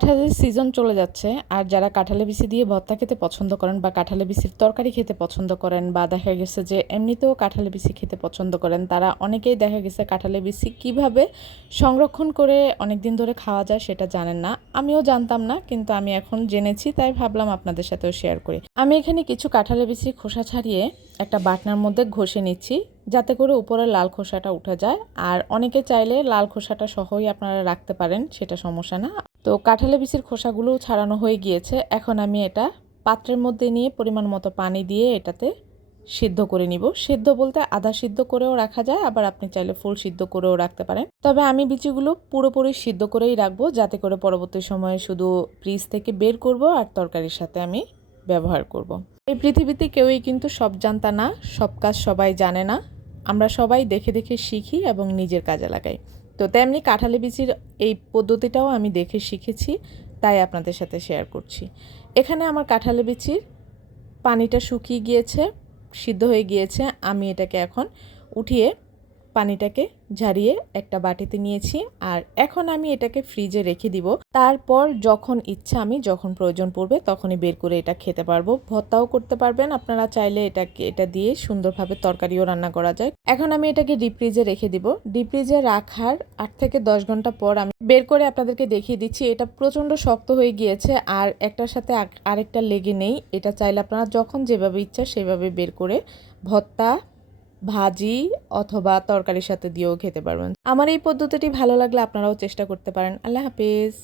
কাঁঠালের সিজন চলে যাচ্ছে, আর যারা কাঁঠালে বিচি দিয়ে ভর্তা খেতে পছন্দ করেন বা কাঁঠালে বিচির তরকারি খেতে পছন্দ করেন বা দেখা গেছে যে এমনিতেও কাঁঠালে বিচি খেতে পছন্দ করেন, তারা অনেকেই দেখা গেছে কাঁঠালে বিচি কীভাবে সংরক্ষণ করে অনেক দিন ধরে খাওয়া যায় সেটা জানেন না। আমিও জানতাম না, কিন্তু আমি এখন জেনেছি, তাই ভাবলাম আপনাদের সাথেও শেয়ার করি। আমি এখানে কিছু কাঁঠালে বিচি খোসা ছাড়িয়ে একটা বাটনার মধ্যে ঘষে নিচ্ছি, যাতে করে উপরের লাল খোসাটা উঠে যায়, আর অনেকে চাইলে লাল খোসাটা সহই আপনারা রাখতে পারেন, সেটা সমস্যা না। তো কাঁঠালে বিচির খোসাগুলোও ছাড়ানো হয়ে গিয়েছে। এখন আমি এটা পাত্রের মধ্যে নিয়ে পরিমাণ মতো পানি দিয়ে এটাতে সিদ্ধ করে নিব। সিদ্ধ বলতে আধা সিদ্ধ করেও রাখা যায়, আবার আপনি চাইলে ফুল সিদ্ধ করেও রাখতে পারেন। তবে আমি বিচিগুলো পুরোপুরি সিদ্ধ করেই রাখব, যাতে করে পরবর্তী সময়ে শুধু ফ্রিজ থেকে বের করব আর তরকারির সাথে আমি ব্যবহার করব। এই পৃথিবীতে কেউই কিন্তু সব জানতা না, সব কাজ সবাই জানে না। আমরা সবাই দেখে দেখে শিখি এবং নিজের কাজে লাগাই। তো তেমনি কাঁঠালি বিচির এই পদ্ধতিটাও আমি দেখে শিখেছি, তাই আপনাদের সাথে শেয়ার করছি। এখানে আমার কাঁঠালি বিচির পানিটা শুকিয়ে গিয়েছে, সিদ্ধ হয়ে গিয়েছে, আমি এটাকে এখন উঠিয়ে পানিটাকে ঝারিয়ে একটা বাটিতে নিয়েছি আর এখন আমি এটাকে ফ্রিজে রেখে দিব। তারপর যখন ইচ্ছা আমি যখন প্রয়োজন পড়বে তখনই বের করে এটা খেতে পারব। ভর্তাও করতে পারবেন, আপনারা চাইলে এটাকে, এটা দিয়ে সুন্দরভাবে তরকারিও রান্না করা যায়। এখন আমি এটাকে ডিপ ফ্রিজে রেখে দিব। ডিপ ফ্রিজে রাখার আট থেকে দশ ঘণ্টা পর আমি বের করে আপনাদেরকে দেখিয়ে দিচ্ছি, এটা প্রচণ্ড শক্ত হয়ে গিয়েছে আর একটার সাথে আরেকটা লেগে নেই। এটা চাইলে আপনারা যখন যেভাবে ইচ্ছা সেভাবে বের করে ভর্তা ভাজি অথবা তরকারির সাথে দিয়েও খেতে পারবেন। আমার এই পদ্ধতিটি ভালো লাগলে আপনারাও চেষ্টা করতে পারেন। আল্লাহ হাফেজ।